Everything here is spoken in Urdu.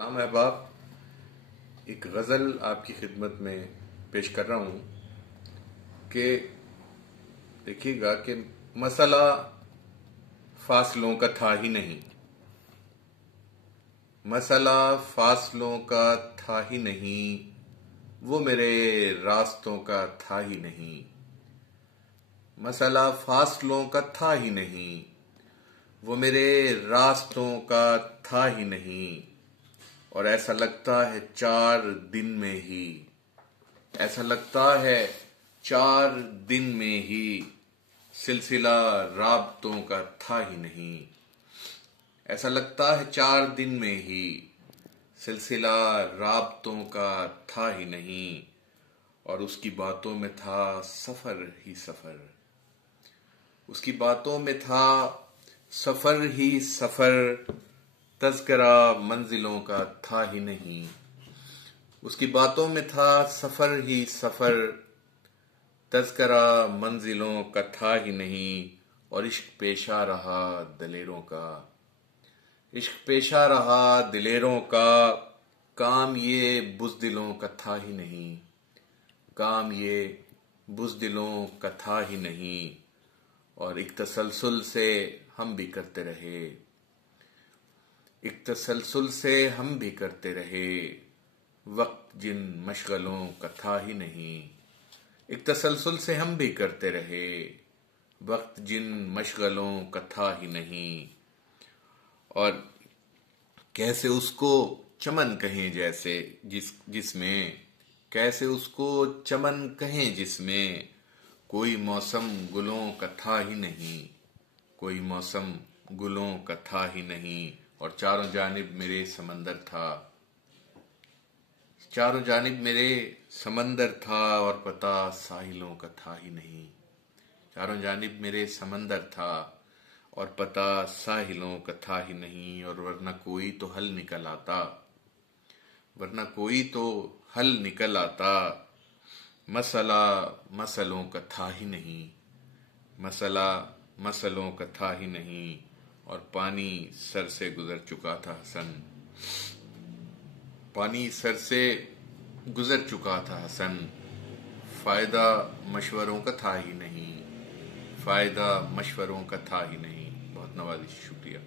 عام احباب، ایک غزل آپ کی خدمت میں پیش کر رہا ہوں کہ دیکھیے گا کہ مسئلہ فاصلوں کا تھا ہی نہیں، مسئلہ فاصلوں کا تھا ہی نہیں، وہ میرے راستوں کا تھا ہی نہیں، مسئلہ فاصلوں کا تھا ہی نہیں، وہ میرے راستوں کا تھا ہی نہیں، اور ایسا لگتا ہے 4 دن میں ہی، ایسا لگتا ہے 4 دن میں ہی سلسلہ رابطوں کا تھا ہی نہیں، ایسا لگتا ہے 4 دن میں ہی سلسلہ رابطوں کا تھا ہی نہیں، اور اس کی باتوں میں تھا سفر ہی سفر، اس کی باتوں میں تھا سفر ہی سفر، تذکرہ منزلوں کا تھا ہی نہیں، اس کی باتوں میں تھا سفر ہی سفر، تذکرہ منزلوں کا تھا ہی نہیں، اور عشق پیشہ رہا دلیروں کا، عشق پیشہ رہا دلیروں کا، کام یہ بزدلوں کا تھا ہی نہیں، کام یہ بزدلوں کا تھا ہی نہیں، اور ایک تسلسل سے ہم بھی کرتے رہے، ایک تسلسل سے ہم بھی کرتے رہے، وقت جن مشغلوں کا تھا ہی نہیں، ایک تسلسل سے ہم بھی کرتے رہے، وقت جن مشغلوں کا تھا ہی نہیں، اور کیسے اس کو چمن کہیں جیسے جس میں، کیسے اس کو چمن کہیں جس میں کوئی موسم گلوں کا تھا ہی نہیں، کوئی موسم گلوں کا تھا ہی نہیں، اور چاروں جانب میرے سمندر تھا، چاروں جانب میرے سمندر تھا، اور پتہ ساحلوں کا تھا ہی نہیں، چاروں جانب میرے سمندر تھا، اور پتہ ساحلوں کا تھا ہی نہیں، اور ورنہ کوئی تو حل نکل آتا، ورنہ کوئی تو حل نکل آتا، مسئلہ مسئلوں کا تھا ہی نہیں، مسئلہ مسئلوں کا تھا ہی نہیں، اور پانی سر سے گزر چکا تھا حسن، پانی سر سے گزر چکا تھا حسن، فائدہ مشوروں کا تھا ہی نہیں، فائدہ مشوروں کا تھا ہی نہیں۔ بہت نوازش، شکریہ۔